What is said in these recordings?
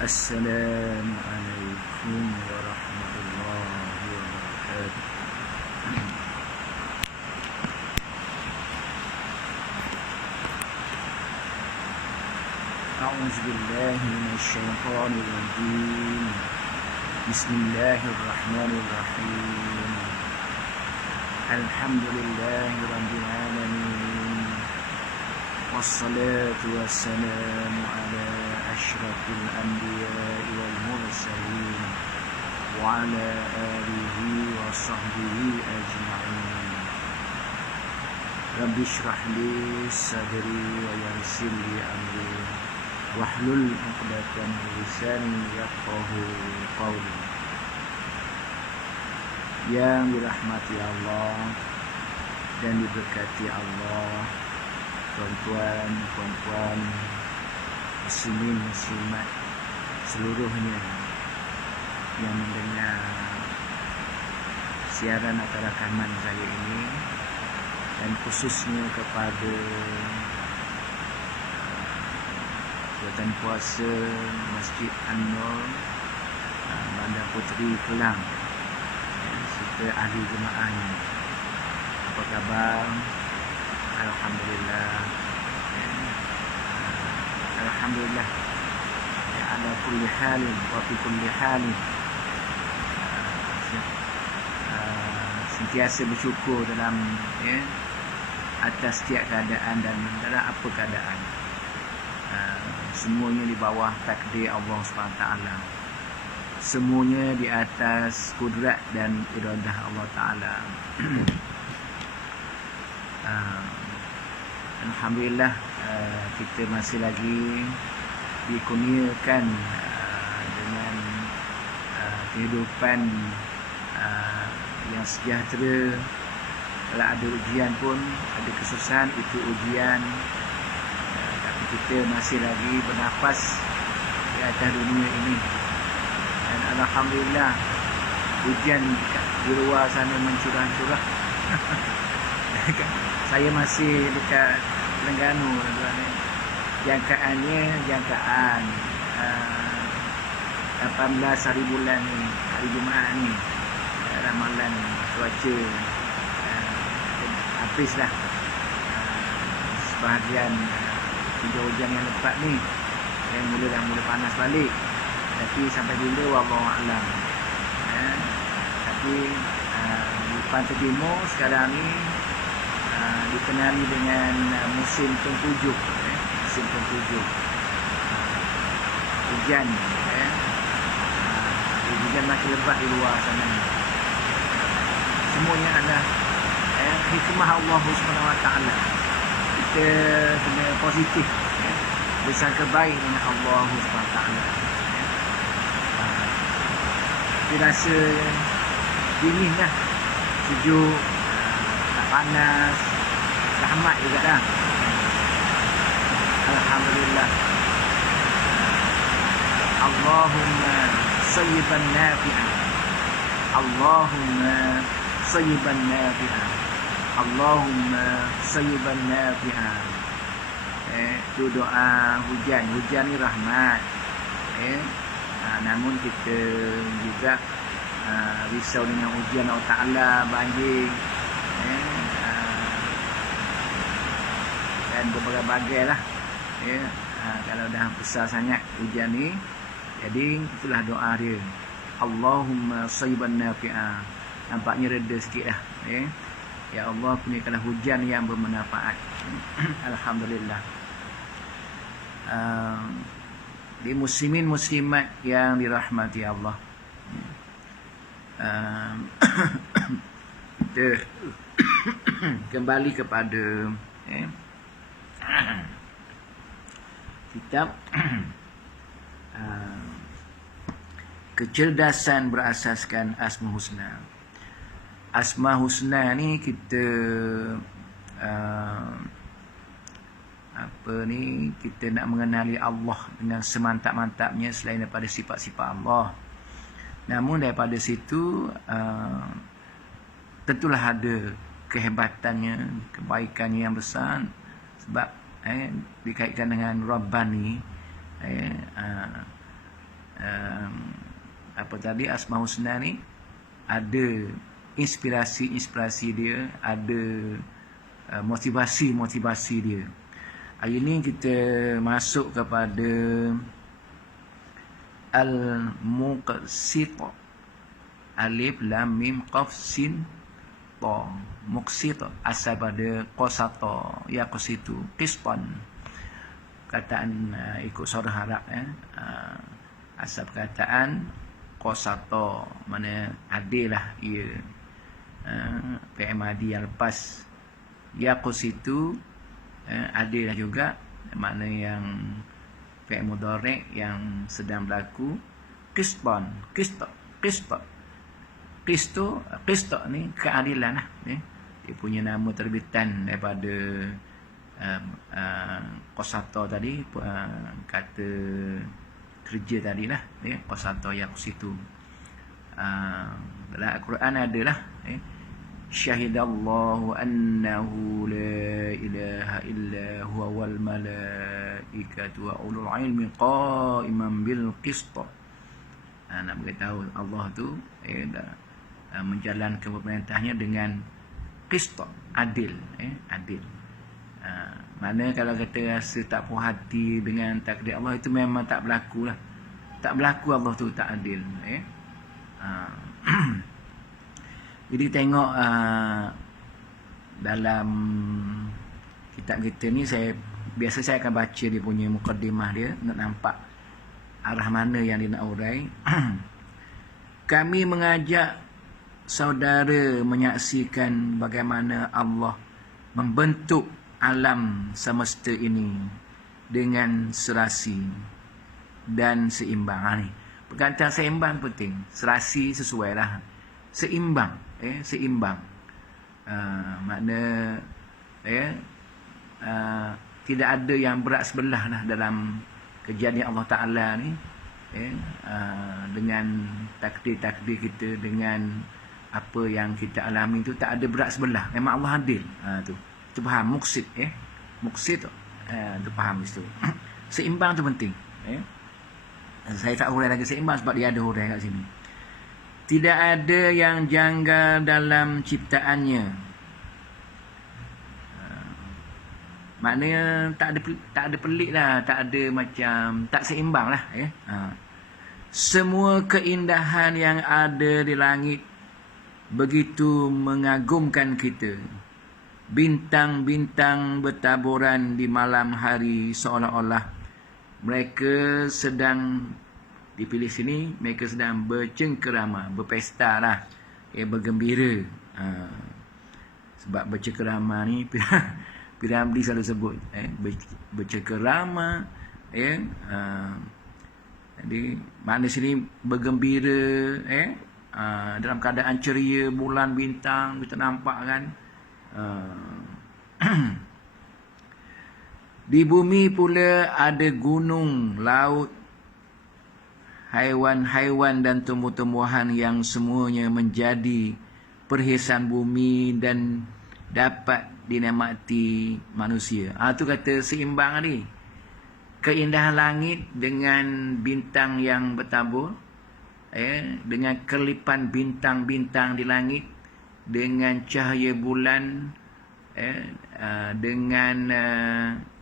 السلام عليكم ورحمة الله وبركاته. أعوذ بالله من الشيطان الرجيم. بسم الله الرحمن الرحيم. الحمد لله رب العالمين، والصلاة والسلام على أشرف الأنبياء والمرسلين وعلى آله وصحبه أجمعين. رب اشرح لي صدري ويسر لي أمري واحلل عقدة من لساني يفقهوا قولي. Yang dirahmati Allah dan diberkati Allah, tuan-tuan, muslimin muslimat seluruhnya yang mendengar siaran atau rakaman saya ini, dan khususnya kepada Jawatan Puasa Masjid An-Nur Bandar Puteri Kelang serta ahli jemaahnya. Apa khabar? Alhamdulillah. Alhamdulillah. Ala kulli halin wa fi kulli halin. Sentiasa bersyukur dalam atas setiap keadaan dan dalam apa keadaan. Semuanya di bawah takdir Allah SWT. Semuanya di atas kudrat dan iradah Allah Ta'ala. Alhamdulillah, kita masih lagi dikurniakan dengan kehidupan yang sejahtera. Kalau ada ujian pun, ada kesusahan, itu ujian. Tapi kita masih lagi bernafas di atas dunia ini. Dan alhamdulillah, hujan di luar sana mencurah-curah. Saya masih dekat Terengganu, jangkaannya jangkaan 18 hari bulan ni, hari Jumaat ni, ramalan cuaca habislah sebahagian hujan yang lebat ni, yang mula panas balik. Tapi sampai bila wallahu a'lam. Tapi di Pantai Timur sekarang ni dikenali dengan musim penghujuk. Musim penghujuk, hujan, hujan makin lebat di luar sana. Semuanya adalah hikmah Allah SWT. Kita kena positif, bersangka baik dengan Allah SWT. Kita rasa dingin lah, sejuk, tak panas, rahmat juga dah. Alhamdulillah. Allahumma sayyiban nafi'an, Allahumma sayyiban nafi'an, Allahumma sayyiban nafi'an. Itu doa hujan. Hujan ni rahmat. Namun kita juga risau dengan ujian Allah Ta'ala, banjir, dan berbagai-bagai lah. Kalau dah besar sangat hujan ni, jadi itulah doa dia. Allahumma sayyiban nafi'ah. Nampaknya reda sikit lah. Ya Allah, kurniakanlah hujan yang bermanfaat. Alhamdulillah. Di muslimin muslimat yang dirahmati Allah, kita kembali kepada kitab kecerdasan berasaskan Asma Husna. Asma Husna ni kita kita nak mengenali Allah dengan semantap-mantapnya selain daripada sifat-sifat Allah. Namun daripada situ tentulah ada kehebatannya, kebaikannya yang besar, sebab dikaitkan dengan Rabbani, apa tadi, Asmaul Husna ni ada inspirasi dia, ada motivasi dia. Hari ni kita masuk kepada Al-Muqsit. Alif Lam Mim Qaf Sin Ta. Muqsit asal pada qasata, yaqsitu qistan. Kataan ikut surah Arab, asal perkataan qasata, mana adil lah ia. Fi'il madi yang lepas yaqsitu adil lah juga, makna yang fi'il mudhari' yang sedang berlaku. Qistan, qist ni keadilan lah, dia punya nama terbitan daripada qasata tadi, kata kerja tadi lah, qasata yaqsitu. Dalam Al-Quran adalah syahidallahu annahu la ilaha illa huwa wal malaikatu wa ulul ilmi qa'iman bil qist. Nak beritahu Allah tu menjalankan pemerintahnya dengan qist, adil, adil. Mana kalau kata rasa tak puas hati dengan takdir Allah, itu memang tak berlaku lah. Tak berlaku Allah tu tak adil. Jadi tengok dalam kitab kita ni, biasa saya akan baca dia punya mukaddimah dia, nak nampak arah mana yang dia nak urai. Kami mengajak saudara menyaksikan bagaimana Allah membentuk alam semesta ini dengan serasi dan seimbang. Ni perkataan seimbang penting. Serasi sesuai lah, seimbang, seimbang. Makna tidak ada yang berat sebelah lah dalam kejadian Allah Ta'ala ni, dengan takdir-takdir kita, dengan apa yang kita alami tu, tak ada berat sebelah. Memang Allah adil. Tu faham muqsit, muqsit tu faham itu. Seimbang tu penting. Saya tak hurai lagi seimbang sebab dia ada hurai kat sini. Tidak ada yang janggal dalam ciptaannya. Maknanya tak ada pelik lah, tak ada macam, tak seimbang lah. Semua keindahan yang ada di langit begitu mengagumkan kita. Bintang-bintang bertaburan di malam hari, seolah-olah mereka sedang, dipilih sini, mereka sedang bercengkerama, berpesta lah, bergembira. Sebab bercengkerama ni Piramli selalu sebut, bercengkerama, jadi makna sini bergembira, dalam keadaan ceria, bulan bintang kita nampak kan. Di bumi pula ada gunung, laut, haiwan-haiwan dan tumbuh-tumbuhan yang semuanya menjadi perhiasan bumi dan dapat dinikmati manusia. Tu kata seimbang tadi. Keindahan langit dengan bintang yang bertabur, dengan kelipan bintang-bintang di langit, dengan cahaya bulan, dengan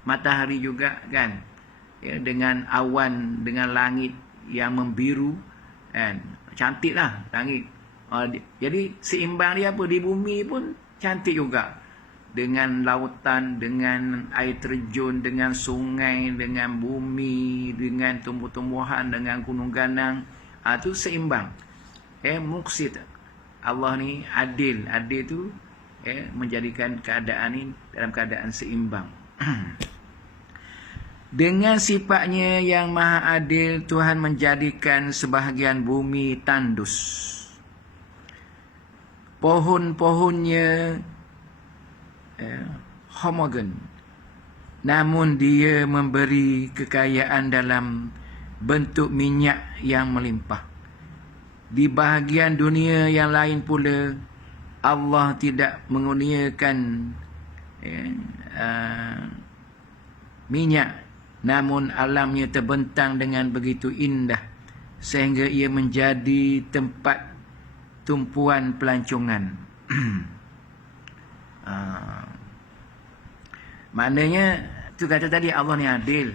matahari juga kan, dengan awan, dengan langit yang membiru, kan, cantiklah langit. Jadi seimbang dia apa, di bumi pun cantik juga, dengan lautan, dengan air terjun, dengan sungai, dengan bumi, dengan tumbuh-tumbuhan, dengan gunung ganang. Tu seimbang. Muqsit. Allah ni adil. Adil tu menjadikan keadaan ni dalam keadaan seimbang. Dengan sifatnya yang maha adil, Tuhan menjadikan sebahagian bumi tandus. Pohon-pohonnya homogen, namun dia memberi kekayaan dalam bentuk minyak yang melimpah. Di bahagian dunia yang lain pula, Allah tidak mengurniakan minyak, namun alamnya terbentang dengan begitu indah sehingga ia menjadi tempat tumpuan pelancongan. Maknanya tu kata tadi, Allah ni adil.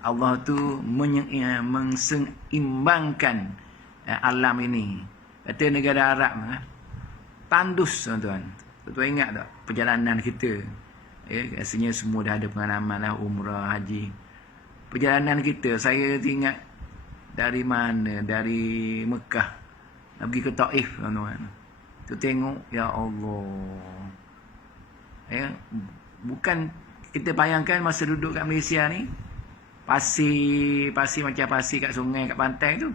Allah tu mengseimbangkan alam ini. Kata negara Arab tandus, tuan-tuan. Tuan ingat tak perjalanan kita? Rasanya semua dah ada pengalaman lah, umrah, haji. Perjalanan kita, saya ingat dari mana? Dari Mekah nak pergi ke Taif, tuan-tuan. Tu tengok, ya Allah. Bukan kita bayangkan masa duduk kat Malaysia ni, pasir macam pasir kat sungai, kat pantai tu,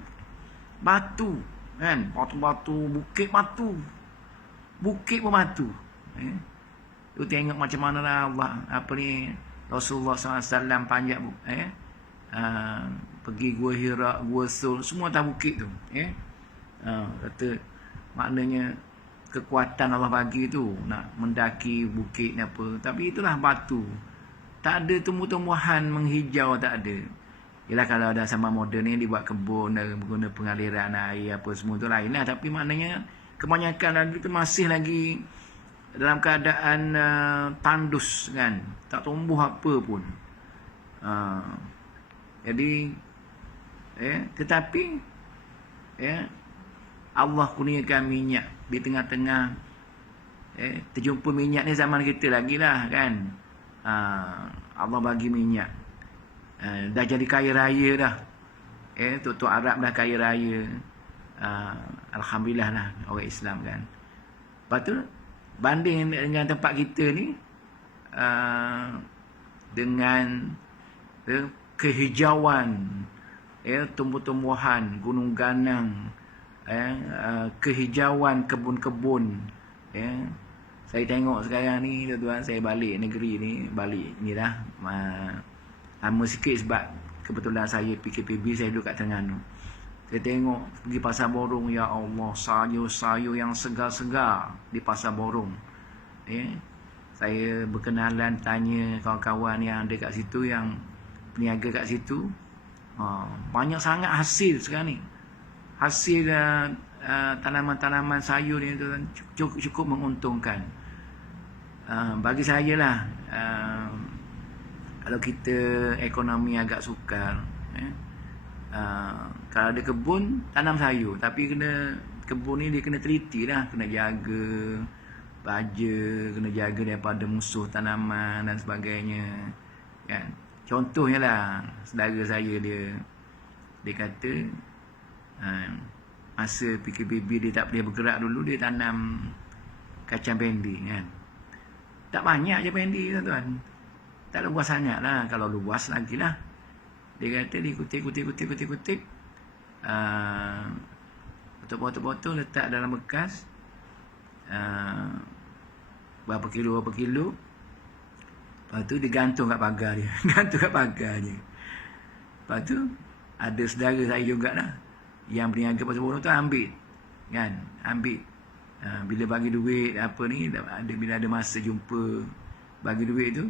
batu kan, batu-batu, bukit batu, bukit berbatu. Tu tengok macam mana lah Allah, apa ni, Rasulullah SAW panjat pergi Gua Hira, Gua Sur, semua atas bukit tu. Kata maknanya kekuatan Allah bagi tu nak mendaki bukit ni apa. Tapi itulah batu, tak ada tumbuh-tumbuhan menghijau, tak ada. Yelah kalau ada sama moden ni dibuat kebun, guna pengaliran air apa semua tu lain lah. Tapi maknanya kebanyakan lagi tu masih lagi dalam keadaan tandus kan, tak tumbuh apa pun. Jadi tetapi Allah kurniakan minyak di tengah-tengah. Terjumpa minyak ni zaman kita lagi lah kan. Allah bagi minyak, dah jadi kaya raya dah. Tok-tok Arab dah kaya raya. Alhamdulillah lah orang Islam kan. Lepas tu banding dengan tempat kita ni, dengan kehijauan, tumbuh-tumbuhan, gunung ganang, kehijauan kebun-kebun. Saya tengok sekarang ni, tuan-tuan, saya balik negeri ni, balik ni dah lama sikit sebab kebetulan saya PKPB, saya duduk kat Terengganu. Saya tengok pergi Pasar Borong, ya Allah, sayur-sayur yang segar-segar di Pasar Borong. Saya berkenalan, tanya kawan-kawan yang ada kat situ, yang peniaga kat situ. Banyak sangat hasil sekarang ni. Hasil tanaman-tanaman sayur ni cukup menguntungkan. Bagi saya lah, kalau kita ekonomi agak sukar, kalau ada kebun, tanam sayur. Tapi kebun ni dia kena teliti lah, kena jaga baja, kena jaga daripada musuh tanaman dan sebagainya kan. Contohnya lah, saudara saya dia kata masa PKPB dia tak boleh bergerak dulu, dia tanam kacang pendi kan. Tak banyak je pendi, tuan-tuan, tak luas sangat lah. Kalau luas lagi lah, dia kata dia kutip potong-potong letak dalam bekas, berapa kilo. Lepas tu dia gantung kat pagar dia. Gantung kat pagar dia. Lepas tu ada saudara saya jugalah yang berniaga Pasar Borong tu, ambil kan, bila bagi duit apa ni, bila ada masa jumpa bagi duit tu,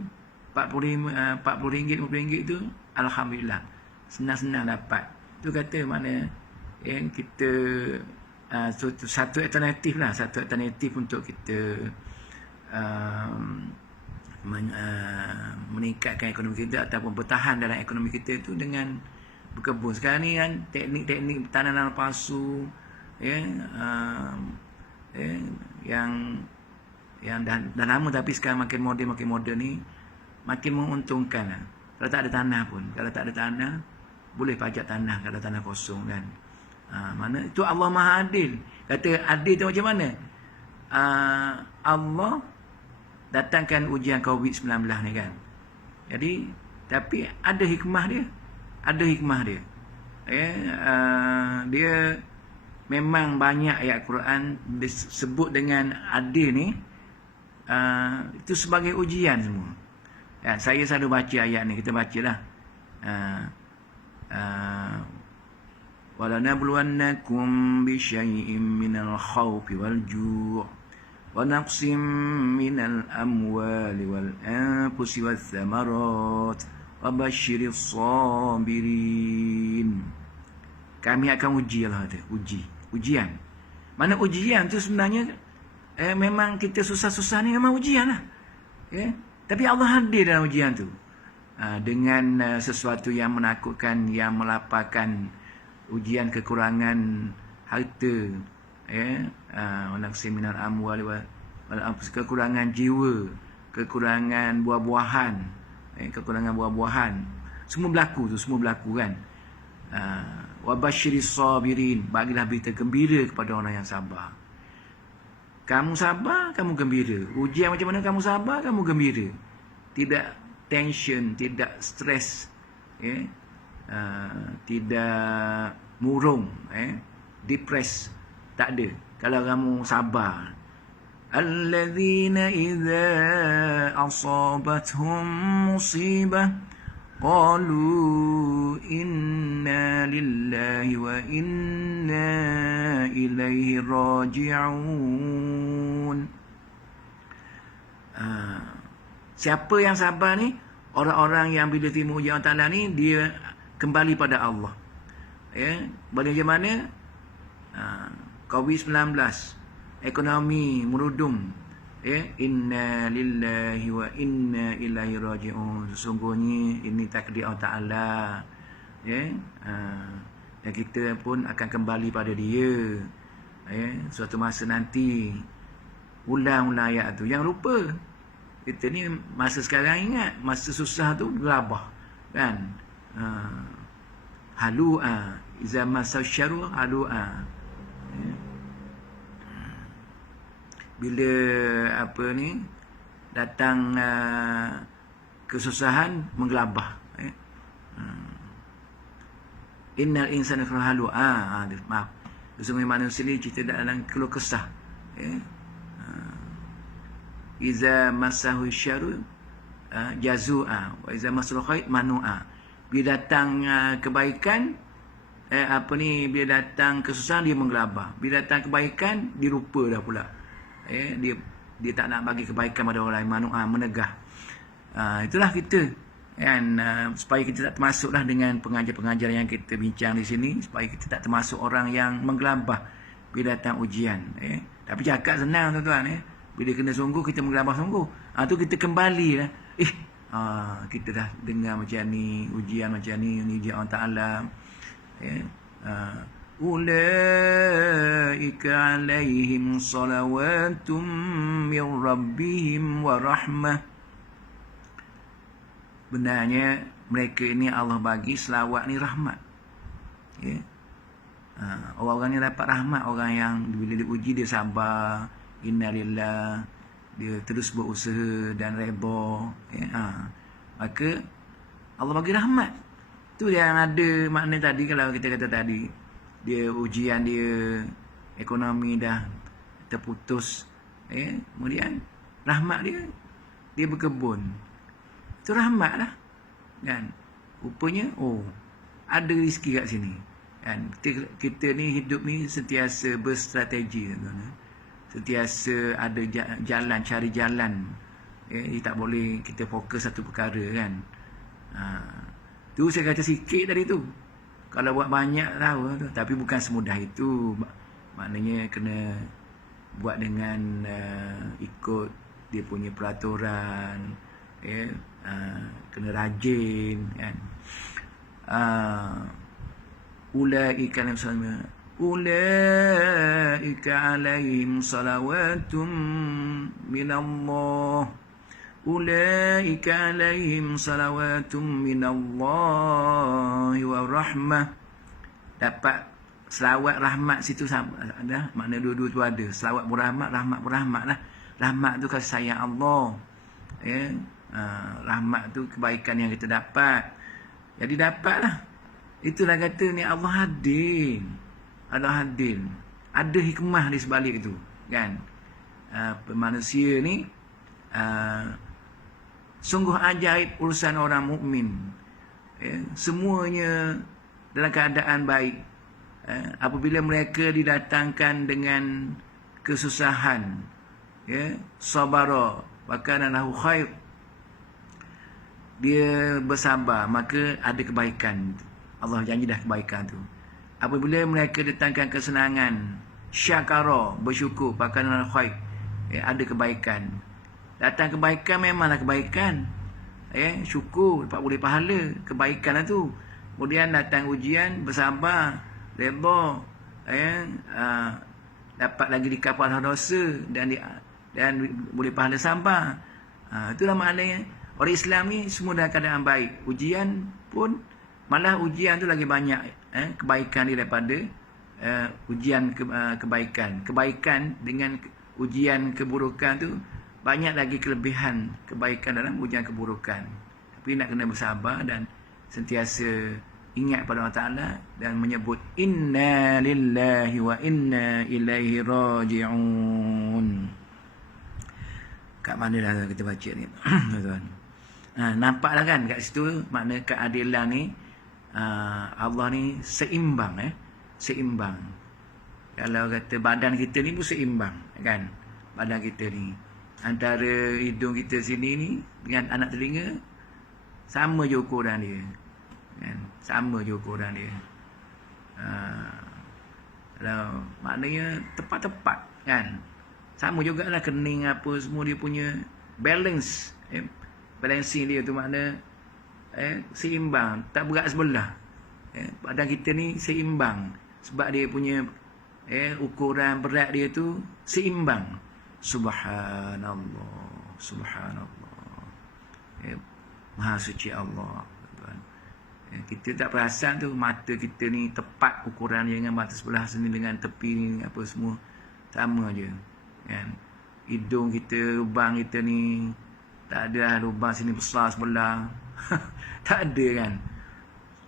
RM40, tu alhamdulillah, senang-senang dapat. Tu kata mana kita satu alternatif lah, satu alternatif untuk kita meningkatkan ekonomi kita ataupun bertahan dalam ekonomi kita tu dengan berkebun. Sekarang ni kan teknik-teknik tanaman palsu yang dah lama tapi sekarang makin moden ni makin menguntungkan lah. Kalau tak ada tanah pun, kalau tak ada tanah boleh pajak tanah kalau tanah kosong kan. Mana itu Allah Maha Adil. Kata adil tu macam mana? Allah datangkan ujian COVID-19 ni kan. Jadi tapi ada hikmah dia. Dia memang banyak ayat Quran disebut dengan adil ni, itu sebagai ujian semua. Saya selalu baca ayat ni, kita bacalah. وَلَنَبْلُوَنَّكُمْ بِشَيْءٍ مِّنَ الْخَوْفِ وَالْجُوعِ وَنَقْصٍ مِّنَ الْأَمْوَالِ وَالْأَنفُسِ وَالثَّمَرَاتِ وَبَشِّرِ الصَّابِرِينَ. kami akan uji Allah kata. Ujian. Mana ujian tu sebenarnya memang kita susah-susah ni memang ujian lah. Tapi Allah hadir dalam ujian tu. Dengan sesuatu yang menakutkan, yang melaparkan, ujian kekurangan harta, seminar amwal wal anfus, kekurangan jiwa, kekurangan buah-buahan, semua berlaku kan. Wa basyiris sabirin, bagilah berita gembira kepada orang yang sabar. Kamu sabar, kamu gembira. Ujian macam mana kamu sabar, kamu gembira. Tidak tension, tidak stres, tidak murung, depres, tak ada. Kalau kamu sabar. Alladzina idza asabathum musibah qalu inna lillahi wa inna ilaihi raji'un. Siapa yang sabar ni? Orang-orang yang bila terima ujian Allah Ta'ala ni, dia kembali pada Allah. Balik macam mana? COVID-19, ekonomi merudum. Inna lillahi wa inna ilaihi raji'un. Sesungguhnya ini takdir Allah Ta'ala. Dan kita pun akan kembali pada dia. Suatu masa nanti. Ulang-ulang ayat tu. Jangan lupa. Kita ni masa sekarang ingat. Masa susah tu gelabah. Kan? Halu'a. Iza masa syaru halu'a. Bila datang kesusahan menggelabah. Innal insana halu'a. Maaf. Sesungguhnya manusia ni cerita dalam keluh kesah. Iza masahu syaru jazu'a wa iza masahu khair manu'a. Bila datang kebaikan, bila datang kesusahan dia menggelabah. Bila datang kebaikan dia lupa dah pula. Dia tak nak bagi kebaikan pada orang lain, manu'a, menegah. Itulah kita kan, supaya kita tak termasuklah dengan pengajar-pengajar yang kita bincang di sini, supaya kita tak termasuk orang yang menggelabah bila datang ujian. Tapi cakap senang tuan-tuan. Bila kena sungguh, kita menggelabah sungguh. Tu kita kembali lah. Kita dah dengar macam ni, ujian macam ni ujian Allah Ta'ala. Ulaika alaihim salawatum min rabbihim wa rahmah. Benarnya mereka ini Allah bagi selawat ni rahmat. Orang-orang yang dapat rahmat, orang yang bila diuji dia sabar, innalillah, dia terus berusaha dan redha, maka Allah bagi rahmat. Tu yang ada makna tadi. Kalau kita kata tadi dia ujian, dia ekonomi dah terputus, kemudian rahmat dia berkebun, itu rahmat lah kan. Rupanya ada rezeki kat sini kan. Kita ni hidup ni sentiasa berstrategi, sentiasa ada jalan, cari jalan. Tak boleh kita fokus satu perkara kan. Tu saya kata sikit tadi tu. Kalau buat banyak tahu tu, tapi bukan semudah itu. Maknanya kena buat dengan ikut dia punya peraturan, kena rajin kan. Ulaika alaihim salawatum minallah. Ulaika alaihim salawatum minallahi wa rahmah. Dapat selawat rahmat situ sama ada. Makna dua-dua tu ada. Selawat berahmat, rahmat berahmat lah. Rahmat tu kasih sayang Allah. Rahmat tu kebaikan yang kita dapat. Jadi dapatlah. Itulah kata ni Allah hadir. Allah hadir. Ada hikmah di sebalik itu kan. Manusia ni sungguh ajaib urusan orang mukmin. Semuanya dalam keadaan baik. Apabila mereka didatangkan dengan kesusahan, sabara wa kana lahu khair, dia bersabar, maka ada kebaikan. Allah janji dah kebaikan tu. Apabila mereka datangkan kesenangan, syakara, bersyukur, pakanal khair, ada kebaikan. Datang kebaikan memanglah kebaikan. Syukur dapat boleh pahala, kebaikan lah tu. Kemudian datang ujian, bersabar, redha, dapat lagi dikapal dosa dan boleh pahala sabar. Itulah maknanya orang Islam ni semua dalam keadaan baik. Ujian pun malah ujian tu lagi banyak kebaikan dia daripada ujian kebaikan. Kebaikan dengan ujian keburukan tu banyak lagi kelebihan kebaikan dalam ujian keburukan. Tapi nak kena bersabar dan sentiasa ingat pada Allah Ta'ala dan menyebut inna lillahi wa inna ilaihi raji'un. Kat mana dah kita baca ni? Tuan-tuan. Nampaklah kan kat situ makna keadilan ni, Allah ni seimbang. Seimbang. Kalau kata badan kita ni pun seimbang kan. Badan kita ni antara hidung kita sini ni dengan anak telinga sama je ukuran dia kan? Sama je ukuran dia. Kalau maknanya tepat-tepat kan. Sama jugalah kening apa semua dia punya balance. Balancing dia tu makna seimbang, tak berat sebelah. Badan kita ni seimbang sebab dia punya ukuran berat dia tu seimbang. Subhanallah, subhanallah. Maha suci Allah. Kita tak perasan tu mata kita ni tepat ukuran dia dengan mata sebelah sini dengan tepi ni apa semua sama je kan. Hidung kita, lubang kita ni tak ada lubang sini besar sebelah. Tak ada kan.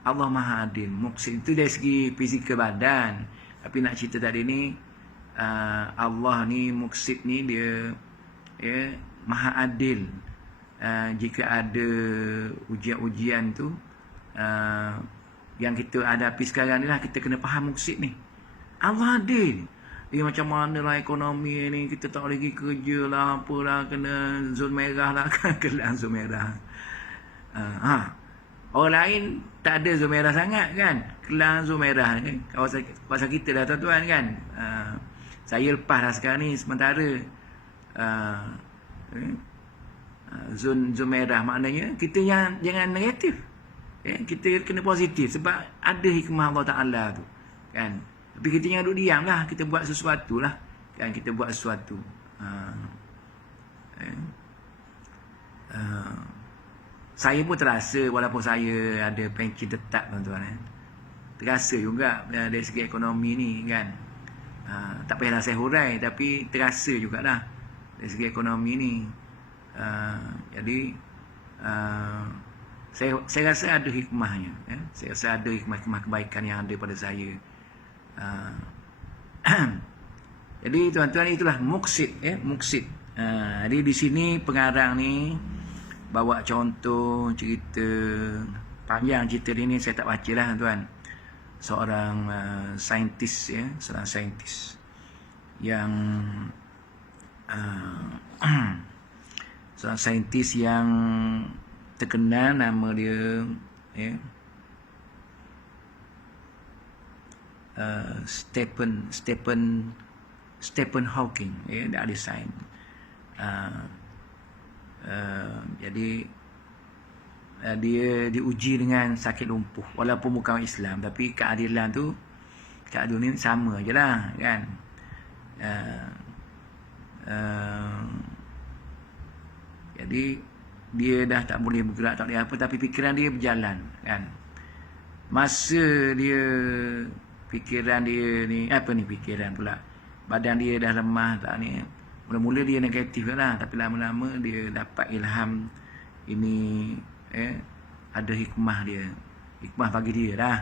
Allah Maha Adil. Muksid itu dari segi fizikal badan. Tapi nak cerita tadi ni Allah ni muksid ni dia Maha Adil. Jika ada ujian-ujian tu yang kita hadapi sekarang ni lah, kita kena faham muksid ni. Allah adil. Dia macam mana lah ekonomi ni, kita tak boleh pergi kerja lah, apalah, kena zon merah lah kan. Kena zon merah. Orang lain tak ada zon merah sangat kan. Kelang zon merah kan. Kawasan kita dah tuan-tuan kan. Saya lepas lah sekarang ni sementara zon merah. Maknanya kita jangan negatif. Kita kena positif sebab ada hikmah Allah Ta'ala tu kan. Tapi kita jangan duduk diam lah, kita buat sesuatu lah kan. Kita buat sesuatu. Saya pun terasa walaupun saya ada pension tetap tuan-tuan, terasa juga dari segi ekonomi ni kan. Tak payahlah saya hurai, tapi terasa jugalah dari segi ekonomi ni. Jadi saya rasa ada hikmahnya. Saya rasa ada hikmah kebaikan yang ada pada saya. Jadi tuan-tuan, itulah muksid. Muksid. Jadi di sini pengarang ni bawa contoh cerita panjang. Cerita ni saya tak baca lah tuan. Seorang saintis seorang saintis yang seorang saintis yang terkenal, nama dia Stephen Hawking, dia ahli sains. Jadi dia diuji dengan sakit lumpuh walaupun bukan Islam, tapi keadilan tu keadilan ni sama je lah kan. Jadi dia dah tak boleh bergerak, tak boleh apa, tapi fikiran dia berjalan kan. Masa dia fikiran dia ni fikiran pula, badan dia dah lemah tak ni. Mula-mula dia negatif lah, tapi lama-lama dia dapat ilham ini. Ada hikmah dia, hikmah bagi dia lah.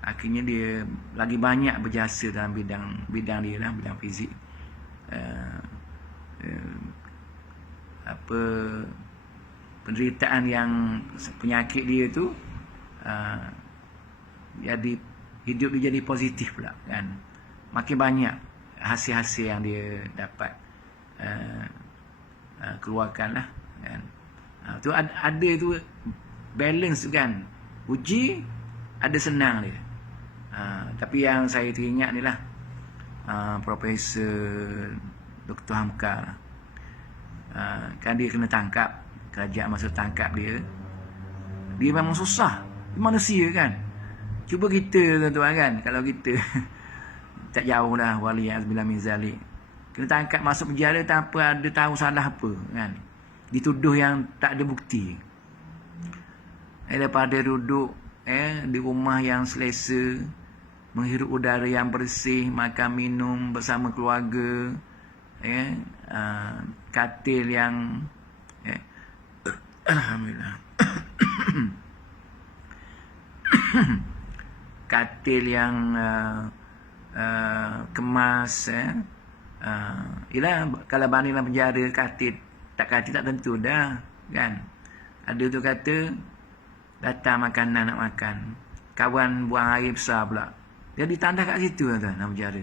Akhirnya dia lagi banyak berjasa dalam bidang dia lah, bidang fizik. Penderitaan yang penyakit dia tu jadi hidup dia jadi positif pula kan. Makin banyak hasil-hasil yang dia dapat keluarkan lah kan. Tu ada tu balance tu kan. Uji ada senang dia, Tapi yang saya teringat ni lah, Profesor Dr. Hamka lah. Kan dia kena tangkap, kerajaan masa tangkap dia memang susah, dia manusia kan. Cuba kita tuan-tuan kan, kalau kita tak jauh lah wali azbillah min zalik, kena tangkap masuk penjara tanpa ada tahu salah apa kan, dituduh yang tak ada bukti. Daripada duduk di rumah yang selesa, menghirup udara yang bersih, makan minum bersama keluarga, katil yang alhamdulillah katil yang kemas, ialah kalau banding dalam penjara katil tak tentu dah kan. Ada tu kata datang makanan nak makan, kawan buang air besar pula, dia ditandah kat situ tuan dalam penjara.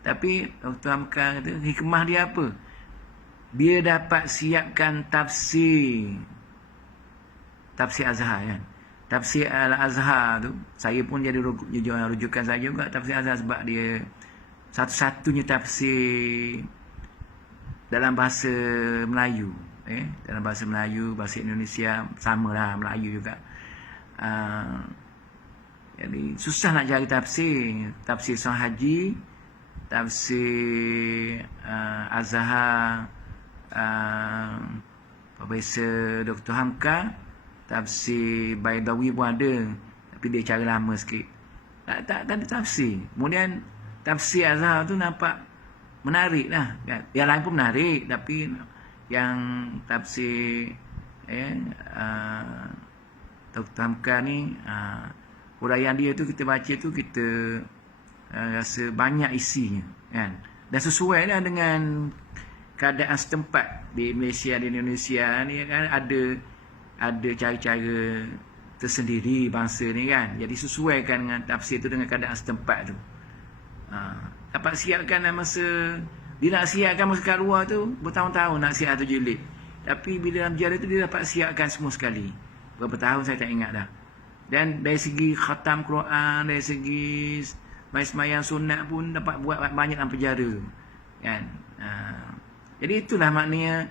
Tapi Dr. Hamka kata hikmah dia apa? Dia dapat siapkan tafsir Azhar kan. Tafsir Al-Azhar tu, saya pun jadi rujukan saya juga tafsir Azhar, sebab dia satu-satunya tafsir dalam bahasa Melayu. Dalam bahasa Melayu, bahasa Indonesia samalah, Melayu juga. Jadi susah nak cari tafsir Sang Haji, tafsir Azhar, Profesor Dr. Hamka, tafsir Baidawi pun ada, tapi dia cara lama sikit. Tak ada tafsir. Kemudian tafsir Azhar tu nampak menarik lah kan? Yang lain pun menarik, tapi yang tafsir Dr. Hamka ni, huraian dia tu kita baca tu, kita rasa banyak isinya kan, dan sesuai lah dengan keadaan setempat di Malaysia, di Indonesia ni kan, ada cara-cara tersendiri bangsa ni kan. Jadi sesuaikan dengan tafsir tu dengan keadaan setempat tu. Dapat siapkan masa dia nak siapkan masa kat luar tu bertahun-tahun nak siap 1 jilid, tapi bila dalam penjara tu dia dapat siapkan semua sekali. Berapa tahun saya tak ingat dah. Dan dari segi khatam Quran, dari segi sembahyang sunat pun dapat buat banyak dalam penjara kan. Jadi itulah maknanya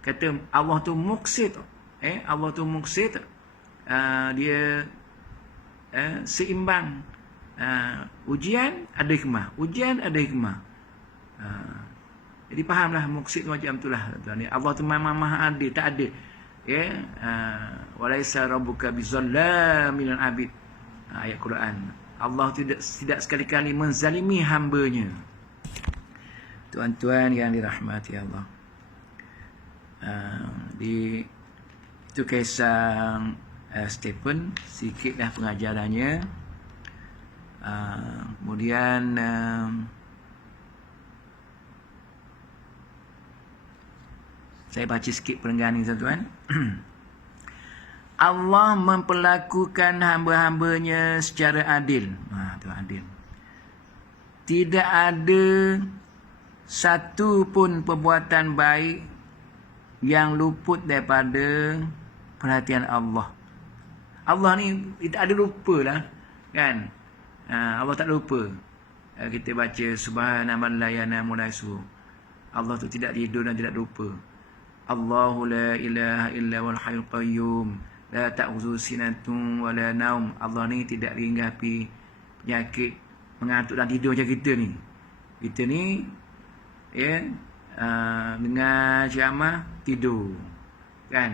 kata Allah tu muksid. Allah tu muksid, dia seimbang. Ujian ada hikmah, jadi fahamlah muksid macam itulah tuan. Allah tu memang maha adil, tak ada walaisa rabbuka bizallamin abid, ayat Quran. Allah tidak sekali-kali menzalimi hambanya. Tuan-tuan yang dirahmati Allah, itu kisah Stephen, sikitlah pengajarannya. Kemudian saya baca sikit perenggan ni tuan-tuan. Allah memperlakukan hamba-hambanya secara adil. Itu adil. Tidak ada satu pun perbuatan baik yang luput daripada perhatian Allah. Allah ni tak ada lupa lah kan. Allah tak lupa. Kita baca subhanaman la yanamu laisu. Allah tu tidak tidur dan tidak lupa. Allahu la ilaha illa wal hayyul qayyum la ta'khudhuhu sinatun wa la naum. Allah ni tidak dihinggapi penyakit mengantuk dan tidur macam kita ni. Kita ni dengar ceramah tidur kan.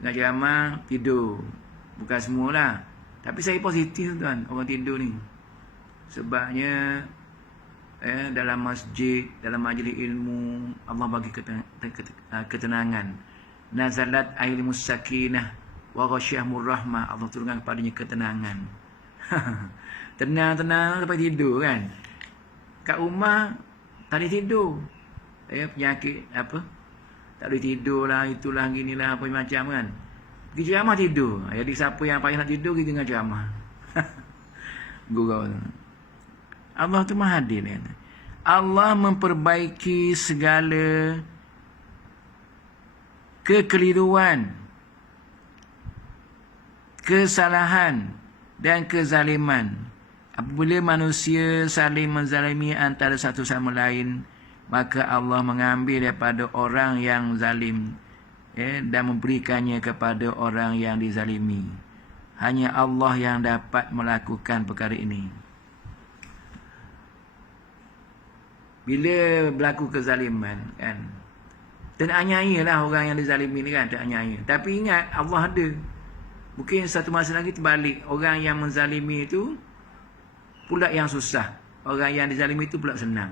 Dengar ceramah tidur. Bukan semualah, tapi saya positif tuan orang tidur ni. Sebabnya dalam masjid, dalam majlis ilmu, Allah bagi ketenangan. Nazalat ailimus sakinah wa ghasyahumur rahmah. Allah turunkan kepadanya ketenangan. Tenang-tenang sampai tidur kan. Kat rumah tak boleh tidur. Penyakit apa? Tak boleh tidur lah, itulah, ginilah, apa macam kan. Pergi ceramah tidur. Jadi siapa yang payah nak tidur, kita dengar ceramah. Gurau. Allah tu maha adil kan. Allah memperbaiki segala kekeliruan kesalahan dan kezaliman. Apabila manusia saling menzalimi antara satu sama lain, maka Allah mengambil daripada orang yang zalim dan memberikannya kepada orang yang dizalimi. Hanya Allah yang dapat melakukan perkara ini. Bila berlaku kezaliman, kan, teraniaya orang yang dizalimi ni, kan, teraniaya. Tapi ingat, Allah ada. Mungkin satu masa lagi terbalik, orang yang menzalimi itu pula yang susah, orang yang dizalimi itu pula senang.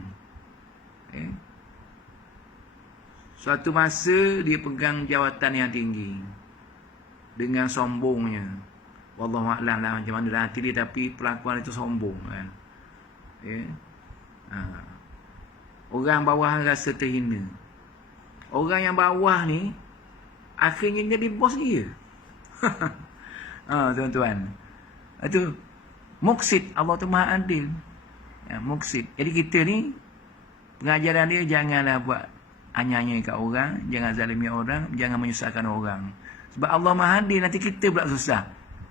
Suatu masa dia pegang jawatan yang tinggi dengan sombongnya. Wallahualam lah macam mana dalam hati dia, tapi perlakuan itu sombong, kan. Orang bawah rasa terhina. Orang yang bawah ni akhirnya jadi bos dia. Tuan-tuan, itu muksid. Allah tu Maha Adil. Muksid. Jadi kita ni, pengajaran dia, janganlah buat anyanya kat orang, jangan zalimi orang, jangan menyusahkan orang. Sebab Allah Maha Adil, nanti kita pula susah,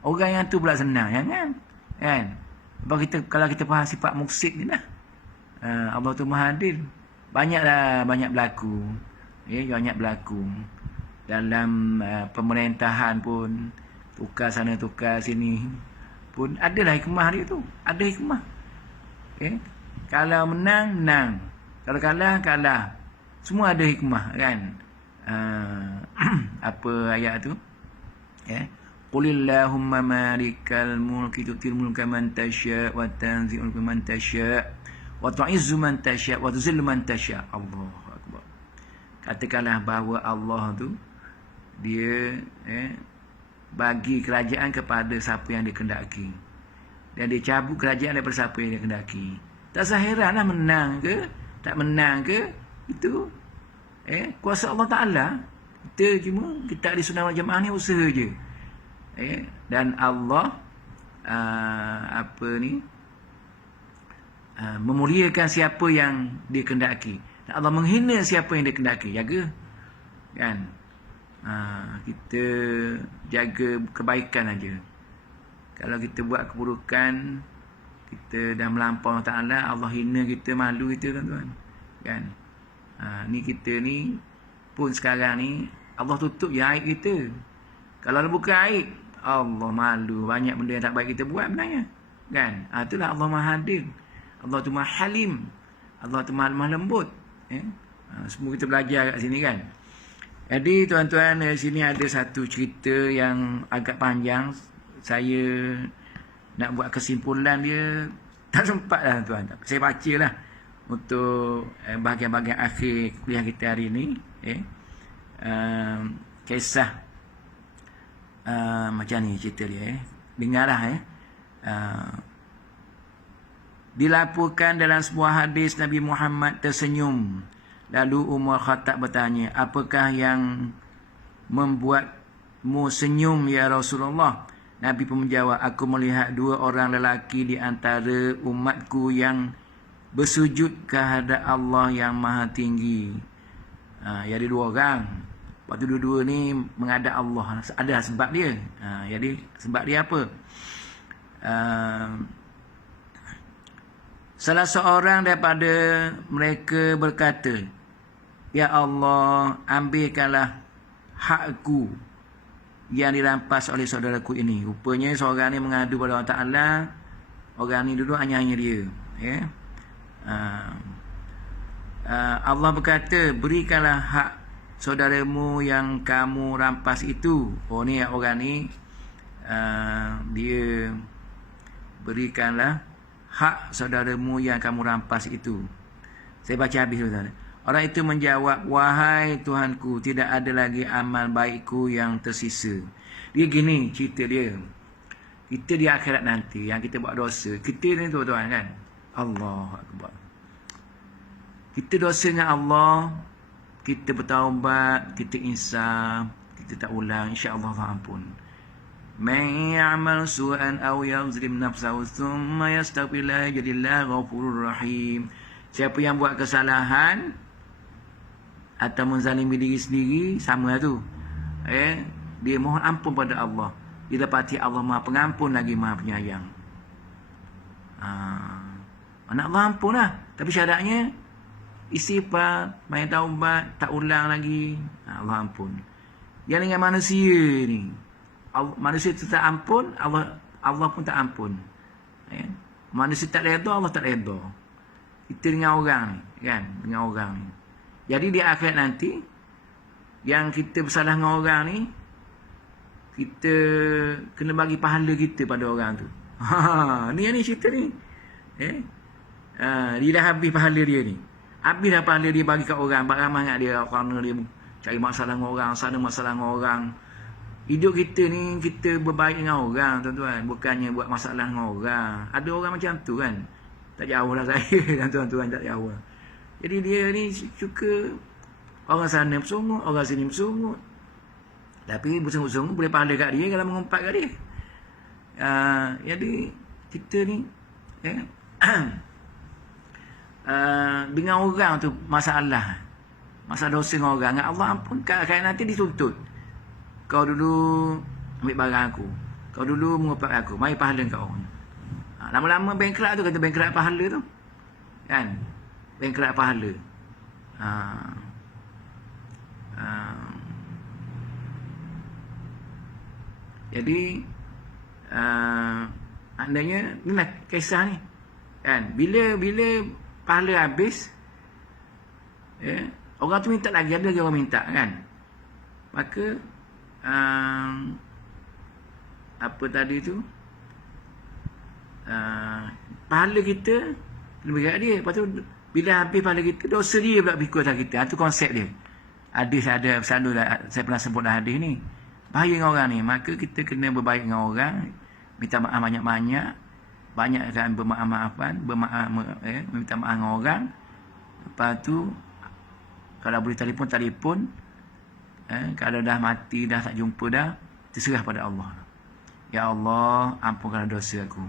orang yang tu pula senang, jangan, kan? Sebab kita, kalau kita faham sifat muksid ni lah, Allah tu Maha Adil. Banyak berlaku, banyak berlaku dalam pemerintahan pun, tukar sana tukar sini pun adalah hikmah dia tu, ada hikmah. Kalau menang, kalau kalah, semua ada hikmah, kan. Apa ayat tu? Qulillahumma malikal mulki tu'til mulka man tasya' wa tanzi'ul mulka man tasya' wa tu'izzu man tasya' wa tuzillu man tasya'. Allahu akbar. Katakanlah bahawa Allah tu, dia bagi kerajaan kepada siapa yang dia kehendaki, dan dia cabut kerajaan daripada siapa yang dia kehendaki. Tak usah heranlah menang ke tak menang ke, itu kuasa Allah Ta'ala. Kita di Sunnah wal Jamaah ni usaha je. Dan Allah memuliakan siapa yang dia kehendaki, dan Allah menghina siapa yang dia kehendaki. Jaga, kan. Kita jaga kebaikan aja. Kalau kita buat keburukan, kita dah melampau Allah Ta'ala, Allah hina kita, malu kita, tuan-tuan, kan. Ni kita ni pun sekarang ni Allah tutup je aib kita. Kalau buka aib, Allah malu. Banyak benda yang tak baik kita buat sebenarnya, kan. Itulah Allah Maha Adil. Allah tu Maha Halim. Allah tu Maha lembut. Semua kita belajar kat sini, kan. Jadi tuan-tuan, di sini ada satu cerita yang agak panjang. Saya nak buat kesimpulan dia, tak sempat lah, tuan. Saya baca lah untuk bahagian-bahagian akhir kuliah kita hari ini. Kisah macam ni cerita dia. Dengarlah. Dilaporkan dalam sebuah hadis, Nabi Muhammad tersenyum. Lalu Umar Khattab bertanya, apakah yang membuatmu senyum, ya Rasulullah? Nabi pun menjawab, aku melihat dua orang lelaki di antara umatku yang bersujud kehadap Allah yang Maha Tinggi. Jadi dua orang. Waktu dua-dua ni menghadap Allah. Ada sebab dia. Jadi sebab dia apa? Salah seorang daripada mereka berkata, ya Allah, ambilkanlah hakku yang dirampas oleh saudaraku ini. Rupanya seorang ni mengadu pada Allah Ta'ala. Orang ni duduk hanya dia. Allah berkata, berikanlah hak saudaramu yang kamu rampas itu. Oh, ni orang ni, dia berikanlah hak saudaramu yang kamu rampas itu. Saya baca habis dulu. Orang itu menjawab, wahai Tuhanku, tidak ada lagi amal baikku yang tersisa. Dia gini cerita dia. Kita di akhirat nanti, yang kita buat dosa, kita ni tuan-tuan, kan, Allah Akbar, kita dosa dengan Allah, kita bertaubat, kita insaf, kita tak ulang, insya-Allah Allah ampun. Man ya'mal su'an aw yazlim nafsahu thumma yastaghfirullah yajidillahu ghafurur rahim. Siapa yang buat kesalahan atau menzalimi diri sendiri, sama tu. Dia mohon ampun pada Allah. didapati Allah Maha Pengampun lagi Maha Penyayang. Anak Allah ampun lah. Tapi syaratnya istighfar, banyak taubat, tak ulang lagi. Allah ampun. Yang dengan manusia ni, manusia tu tak ampun, Allah pun tak ampun. Manusia tak redha, Allah tak redha. Kita dengan orang ni, kan? Dengan orang ni. Jadi di akhirat nanti, yang kita bersalah dengan orang ni, kita kena bagi pahala kita pada orang tu. Ni cerita ni. Dia dah habis pahala dia ni. Habis dah pahala dia bagi kat orang. Ramai sangat dia kerana dia cari masalah dengan orang, sana masalah dengan orang. Hidup kita ni, kita berbaik dengan orang, tuan-tuan. Bukannya buat masalah dengan orang. Ada orang macam tu kan. Tak jauh lah saya, tuan-tuan, tak jauh lah. Jadi dia ni suka orang sana bersungut, orang sini bersungut. Tapi bersungut-sungut boleh pahala kat dia kalau mengumpat kat dia. Jadi kita ni dengan orang tu masalah dosa dengan orang, dengan Allah ampun, kan nanti dituntut. Kau dulu ambil barang aku, kau dulu mengumpat aku, mari pahala kau. Lama-lama bankrupt tu, kata bankrupt pahala tu kan, bankrupt pahala. Jadi andainya inilah kisah ni kan, bila pahala habis, orang tu minta lagi, ada lagi orang minta kan. Maka apa tadi tu, pahala kita lebih kat dia. Lepas tu bila habis pahala kita, dosa dia pula pikul atas kita. Itu konsep dia. Hadis ada, selalu saya pernah sebut dah hadis ni. Bahaya dengan orang ni. Maka kita kena berbaik dengan orang, minta maaf banyak-banyak, banyakkan bermaaf-maafan, minta maaf dengan orang. Lepas tu kalau boleh telefon, kalau dah mati, dah tak jumpa dah, terserah pada Allah. Ya Allah, ampunkanlah dosa aku.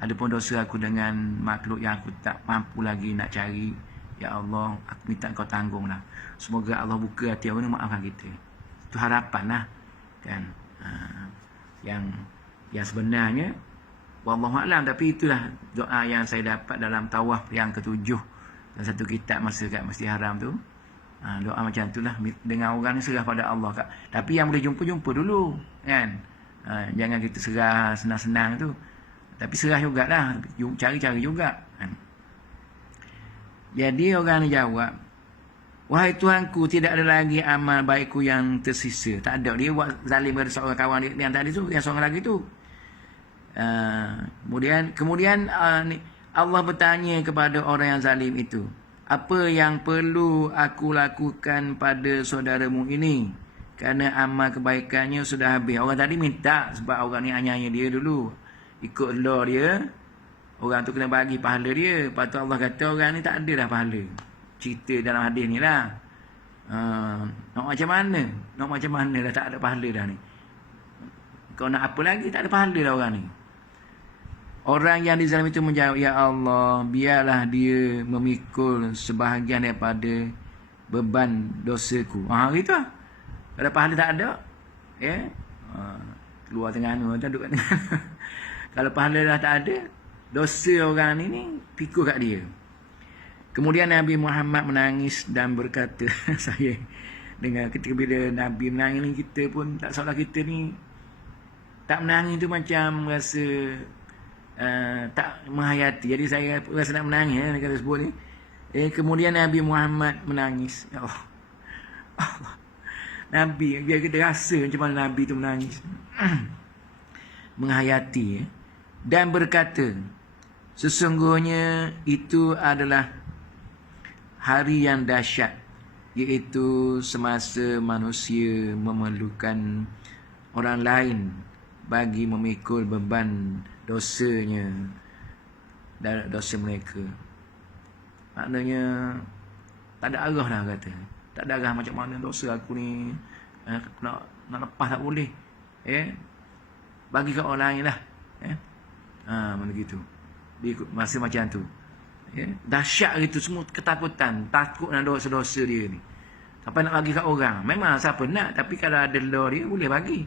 Adapun dosa aku dengan makhluk yang aku tak mampu lagi nak cari, ya Allah, aku minta kau tanggunglah. Semoga Allah buka hati orang ni, maafkan kita. Itu harapan lah kan. Yang sebenarnya wallahu a'lam, tapi itulah doa yang saya dapat dalam tawaf yang ke-7 dan satu kitab masa kat Masjid Haram tu. Doa macam itulah, dengan orang ni serah pada Allah kak. Tapi yang boleh jumpa dulu kan. Jangan kita serah senang-senang tu. Tapi serah jugalah, cari-cari juga kan. Jadi orang ni jawab, wahai Tuhanku, tidak ada lagi amal baikku yang tersisa. Tak ada. Dia buat zalim kepada seorang kawan dia yang tadi tu, yang seorang lagi tu. Kemudian Allah bertanya kepada orang yang zalim itu, apa yang perlu aku lakukan pada saudaramu ini? Kerana amal kebaikannya sudah habis. Orang tadi minta sebab orang ni hanya dia dulu. Ikut law dia, orang tu kena bagi pahala dia. Lepas tu Allah kata orang ni tak ada dah pahala. Cerita dalam hadis ni lah. Nak macam mana? Nak macam mana dah tak ada pahala dah ni? Kau nak apa lagi? Tak ada pahala dah orang ni. Orang yang dizalim itu menjawab, ya Allah, biarlah dia memikul sebahagian daripada beban dosaku. Gitu lah. Kalau pahala tak ada, keluar tengah tak duduk kat tengah. Kalau pahala dah tak ada, dosa orang ni pikul kat dia. Kemudian Nabi Muhammad menangis dan berkata, saya dengar ketika bila Nabi menangis ni, kita pun tak seolah kita ni tak menangis tu macam rasa tak menghayati. Jadi saya rasa nak menangis kata sebut ni. Kemudian Nabi Muhammad menangis. Ya Allah. Allah. Nabi, biar kita rasa macam mana Nabi tu menangis. Menghayati dan berkata, sesungguhnya itu adalah hari yang dahsyat, iaitu semasa manusia memerlukan orang lain bagi memikul beban dosanya dan dosa mereka. Maknanya tak ada arah lah kata. Tak ada arah macam mana dosa aku ni nak lepas tak boleh. Bagi kat orang lain lah. Mana gitu. Dia masa macam tu. Dahsyat gitu, semua ketakutan, takut dengan dosa-dosa dia ni. Sampai nak bagi kat orang. Memang siapa nak, tapi kalau ada law dia boleh bagi.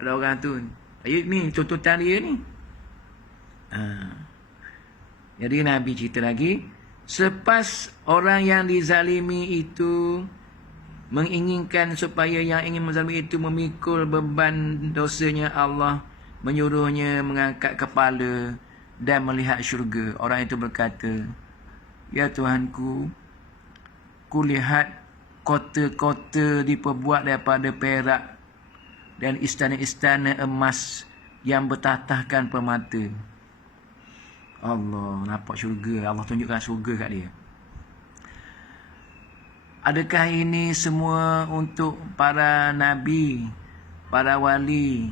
Kalau orang tu Ni tuntutan dia ni. Jadi Nabi cerita lagi, selepas orang yang dizalimi itu menginginkan supaya yang ingin menzalimi itu memikul beban dosanya, Allah menyuruhnya mengangkat kepala dan melihat syurga. Orang itu berkata, ya Tuhanku, kulihat kota-kota diperbuat daripada perak dan istana-istana emas yang bertatahkan permata. Allah, nampak syurga. Allah tunjukkan syurga kat dia. Adakah ini semua untuk para nabi, para wali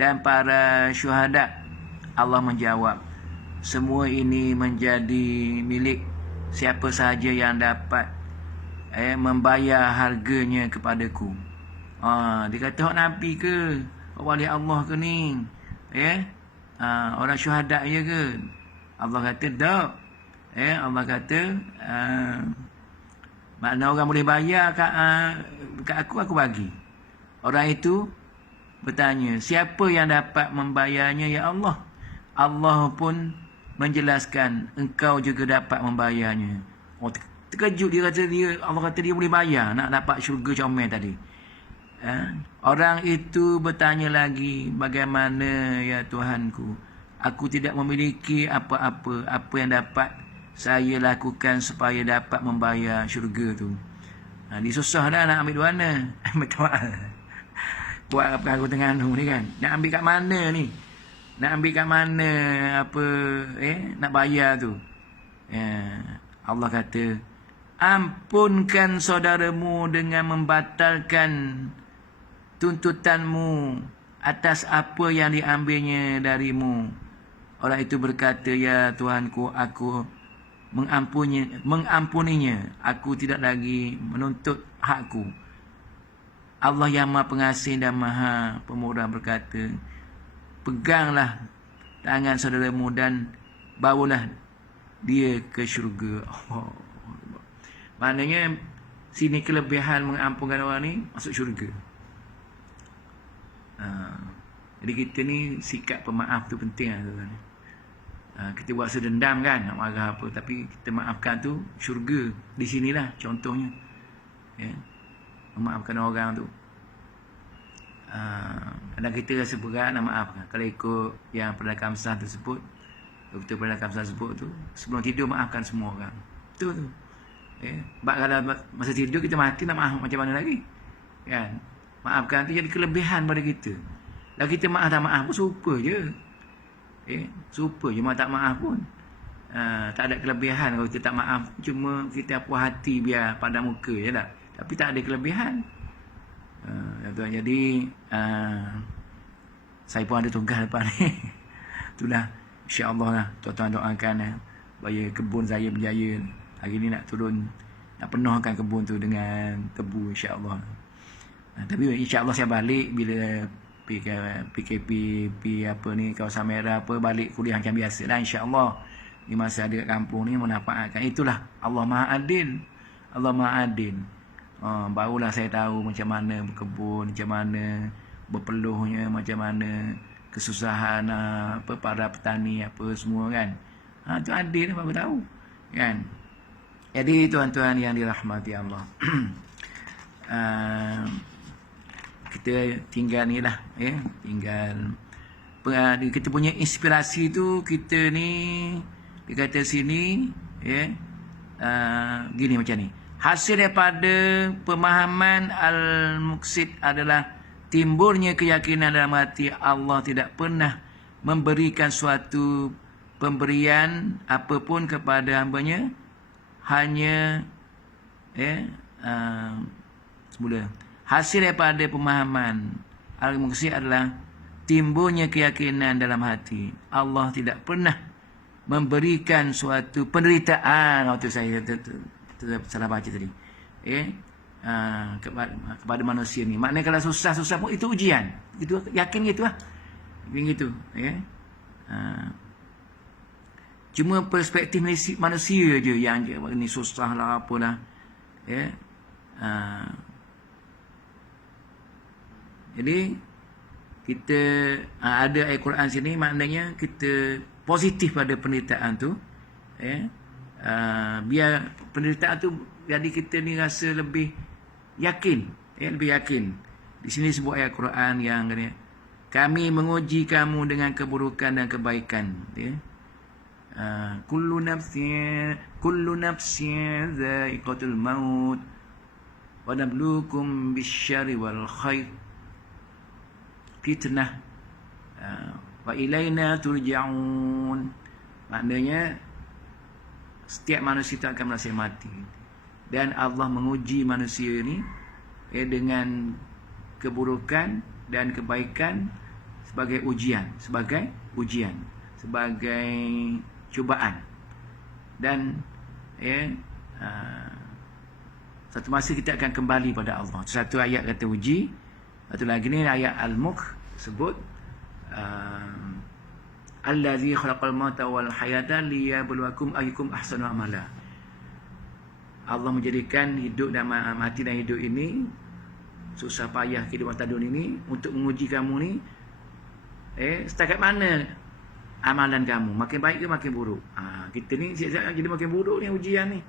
dan para syuhada? Allah menjawab, semua ini menjadi milik siapa sahaja yang dapat membayar harganya kepadaku. Dia kata, hak nabi ke? Hak wali Allah ke ni? Orang syuhada je ke? Allah kata, tak. Allah kata, makna orang boleh bayar kat aku bagi. Orang itu bertanya, siapa yang dapat membayarnya, ya Allah? Allah pun menjelaskan, engkau juga dapat membayarnya. Terkejut dia kata, Allah kata dia boleh bayar nak dapat syurga comel tadi. Orang itu bertanya lagi, bagaimana ya Tuhanku? Aku tidak memiliki apa-apa. Apa yang dapat saya lakukan supaya dapat membayar syurga tu? Dia susah dah nak ambil mana. Betul. Buat apa aku tengah ni kan? Nak ambil kat mana ni? Nak ambil kat mana apa nak bayar tu? Allah kata, ampunkan saudaramu dengan membatalkan tuntutanmu atas apa yang diambilnya darimu. Orang itu berkata, ya Tuhanku, aku mengampuninya. Aku tidak lagi menuntut hakku. Allah yang Maha Pengasih dan Maha Pemurah berkata, peganglah tangan saudaramu dan bawalah dia ke syurga. Maknanya sini kelebihan mengampunkan orang ni masuk syurga. Jadi kita ni sikap pemaaf tu penting lah tuan. Kita buat sedendam kan, nak marah apa, tapi kita maafkan tu syurga. Di sinilah contohnya. Memaafkan orang tu. Kadang kita rasa berat nak maafkan. Kalau ikut yang Perdana Kamsah tersebut, Doktor Perdana Kamsah tersebut tu, sebelum tidur maafkan semua orang. Betul tu. Sebab kalau masa tidur kita mati, nak maaf macam mana lagi? Kan? Maafkan tu jadi kelebihan pada kita. Kalau kita maaf tak maaf pun serupa je. Serupa je, tak maaf pun. Tak ada kelebihan kalau kita tak maaf. Cuma kita puas hati biar pada muka je lah. Tapi tak ada kelebihan. Jadi saya pun ada tugas lepas ni. Itulah, insya-Allah lah tuan-tuan doakan supaya kebun saya berjaya. Hari ni nak turun, nak penuhkan kebun tu dengan tebu, insya-Allah. Tapi insya-Allah saya balik bila PKP apa ni, kawasan merah apa, balik kuliah macam biasa lah, insya-Allah. Di masa ada kat kampung ni menampakkan itulah Allah Maha Adil. Allah Maha Adil. Barulah saya tahu macam mana berkebun, macam mana berpeluhnya, macam mana kesusahan apa para petani apa semua kan. Tu adil baru tahu kan. Jadi tuan-tuan yang dirahmati Allah. Kita tinggal ni lah tinggal kita punya inspirasi tu, kita ni dia kata sini gini macam ni. Hasil daripada pemahaman al-muqsid adalah timbulnya keyakinan dalam hati Allah tidak pernah memberikan suatu pemberian apapun kepada hamba-Nya, hanya semula. Hasil daripada pemahaman al-muqsid adalah timbulnya keyakinan dalam hati Allah tidak pernah memberikan suatu penderitaan. Waktu saya salah baca tadi. Kepada manusia ni. Maknanya kalau susah-susah pun itu ujian. Itu yakin gitulah. Begitu, cuma perspektif manusia je yang ni susah lah apalah. Jadi kita ada ayat Quran sini, maknanya kita positif pada penderitaan tu. Biar penderitaan tu jadi kita ni rasa lebih yakin, lebih yakin. Di sini sebut ayat Quran yang kami menguji kamu dengan keburukan dan kebaikan. Kullu nafsin dha'iqatul maut wa nabluukum bisyarri wal khair fitnah wa ilaina turja'un. Maknanya setiap manusia itu akan merasa mati, dan Allah menguji manusia ini dengan keburukan dan kebaikan sebagai ujian, sebagai cubaan. Dan satu masa kita akan kembali pada Allah. Satu ayat kata uji, satu lagi ni ayat Al-Mulk sebut allazi khalaqal mauta wal hayata liyabluwakum ayyukum ahsanu amala. Allah menjadikan hidup dan mati dan hidup ini, susah payah kehidupan dunia ini, untuk menguji kamu ni setakat mana amalan kamu, makin baik ke makin buruk. Kita ni siap-siap jadi makin buruk ni, ujian ni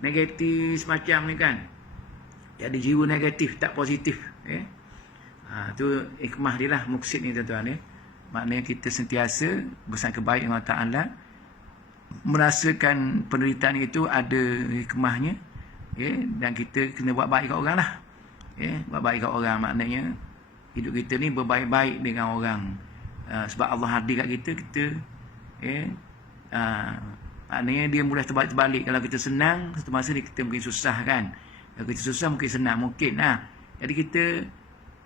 negatif semacam ni kan, jadi jiwa negatif, tak positif. Tu hikmah dia lah, muksid ni tuan-tuan. Maknanya kita sentiasa bersama kebaikan Allah Ta'ala, merasakan penderitaan itu ada hikmahnya, dan kita kena buat baik kat orang lah. Buat baik kat orang, maknanya hidup kita ni berbaik-baik dengan orang. Sebab Allah hadir kat kita maknanya dia mudah terbalik-terbalik. Kalau kita senang, satu masa ni kita mungkin susah kan. Kalau kita susah mungkin senang, mungkin. Jadi kita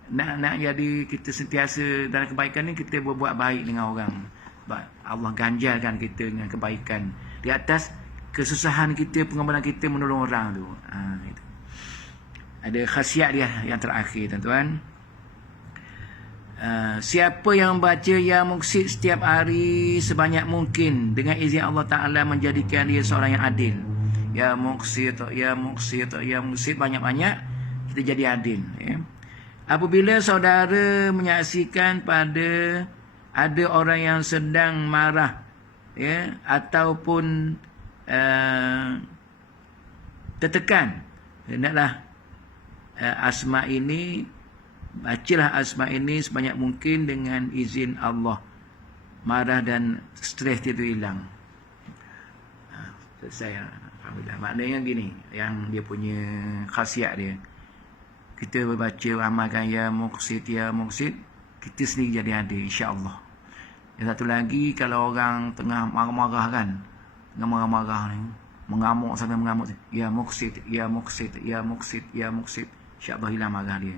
nak jadi kita sentiasa dalam kebaikan ni, kita berbuat baik dengan orang. Sebab Allah ganjarkan kita dengan kebaikan di atas kesusahan kita, pengorbanan kita menolong orang tu. Itu. Ada khasiat dia yang terakhir, tuan-tuan. Siapa yang membaca Ya Muqsid setiap hari sebanyak mungkin, dengan izin Allah Ta'ala menjadikan dia seorang yang adil. Ya Muqsid, Ya Muqsid, Ya Muqsid, banyak-banyak kita jadi adil. Apabila saudara menyaksikan pada ada orang yang sedang marah, ataupun tertekan, hendaklah asma ini, bacalah asma ini sebanyak mungkin dengan izin Allah. Marah dan stres itu hilang. Selesai. Alhamdulillah. Maknanya gini, yang dia punya khasiat dia. Kita baca, amalkan Ya Muqsid, Ya Muqsid, kita sendiri jadi adil, insya-Allah. Yang satu lagi, kalau orang tengah marah-marah kan, tengah marah-marah ni, mengamuk sampai mengamuk, Ya Muqsid, Ya Muqsid, Ya Muqsid, Ya Muqsid, insya-Allah hilang marah dia.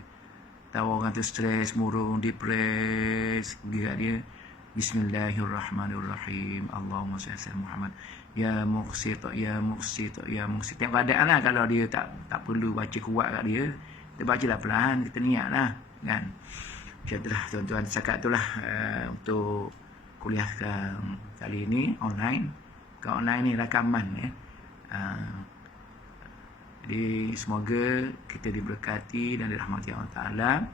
Tahu orang tu stres, murung, depres, gerak dia. Bismillahirrahmanirrahim. Allahumma shalli ala Muhammad. Ya Muqsid, Ya Muqsid, Ya Muqsid. Tengok keadaan lah. Kalau dia tak perlu baca kuat kat dia, kita bacalah perlahan, kita niat lah kan. Macam itulah tuan-tuan, setakat itulah untuk kuliah kali ini online. Kalau online ni rakaman jadi semoga kita diberkati dan dirahmati Allah Ta'ala,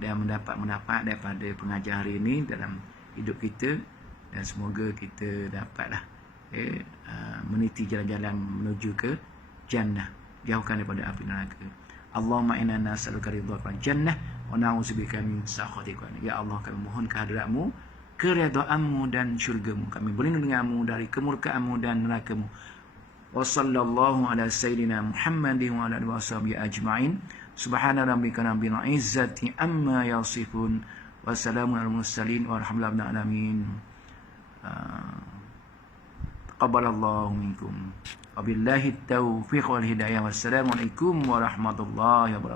dan mendapat manfaat daripada pengajian hari ini dalam hidup kita, dan semoga kita dapatlah meniti jalan-jalan menuju ke jannah, jauhkan daripada api neraka. Allahumma inna nas'aluka ridhaka wal jannah wa na'udzubika min sakhatika. Ya Allah, kami mohon kehadiratmu, keridhaan-Mu dan syurga-Mu. Kami berlindung denganmu dari kemurkaan-Mu dan neraka-Mu. Wa sallallahu ala sayyidina Muhammadin wa ala alihi washabihi ajma'in. Subhana rabbika rabbil izzati amma yasifun. Wassalamu alal mursalin walhamdulillahi rabbil alamin. Taqabbalallahu minkum. Wabillahi taufiq wal hidayah. Wassalamualaikum warahmatullahi wabarakatuh.